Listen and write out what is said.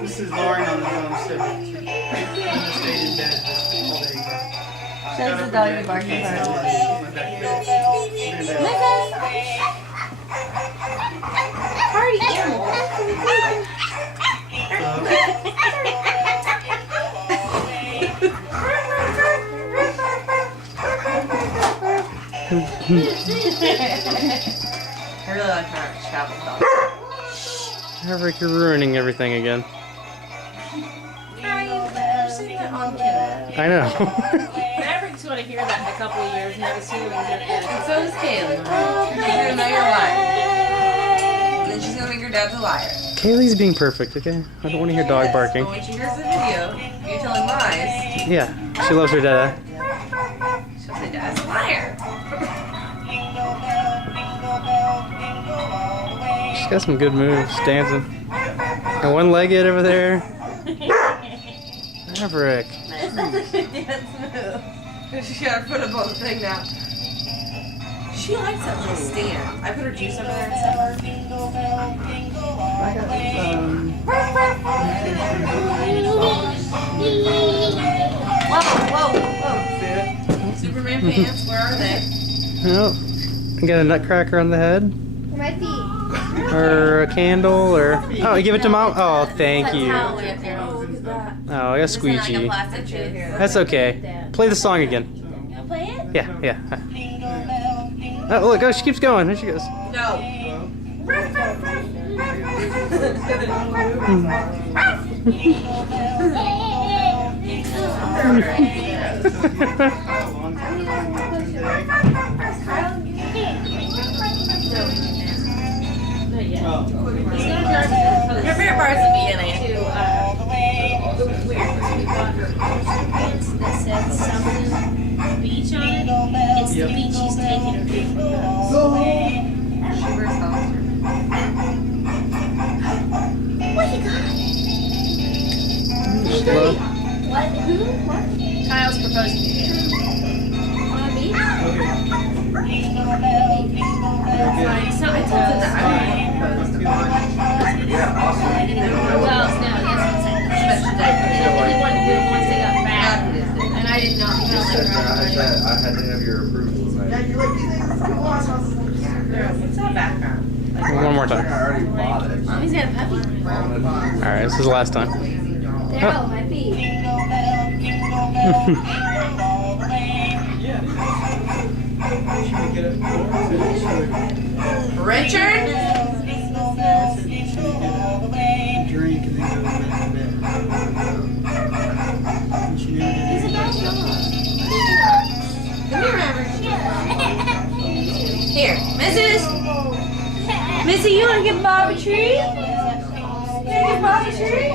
This is Lauren on the phone, so she just stayed in bed all day. That's the doggy barking part. Party animal. I really like our travel dog. Maverick, you're ruining everything again. I know. Maverick's going to hear that in a couple of years and have a ceiling zip. So is Kaylee. She's gonna know you're lying. And then she's gonna think your dad's a liar. Kaylee's being perfect, okay? I don't want to hear dog barking. But when she hears the video, you're telling lies. Yeah, she loves her dada. She'll say dad's a liar. She's got some good moves, dancing. And one-legged over there. Maverick. That's not a good dance move. She's got her foot up on the thing now. She likes that little stand. I put her juice over there and stuff. I got Whoa. Superman pants, where are they? Oh, you got a nutcracker on the head? My feet. Or a candle, or... Oh, you give it to Mom? Oh, thank you. Oh, look at that. Oh, I got squeegee. Plastic chip. That's okay. Play the song again. You want to play it? Yeah. Oh, look, oh, she keeps going. There she goes. No. Not yet. Oh. He's going to drive me Your favorite part's the beginning. to weird because we bought her pants that said something beach on it. It's the beach he's taking her to from us. She wears Hollister. What you got? Slow. What? Who? What? Kyle's proposing to you. On a beach? It's not, I told him that I Proposed to Vaughn. well, no, that's what I'm saying. Special day for He the wanted to do it once they got back. Not this day. And I did not know Just said that I like said I had to have your approval. Like, What's that background? One more I time. already bought it. Mommy's got a puppy. Alright, this is the last time. Daryl, my feet. She would get it. Richard? Drink and then go back to bed. And she never did anything. Come here, Maverick. Here, Mrs. Missy, you want to give Bob a treat? You want to give Bob a treat?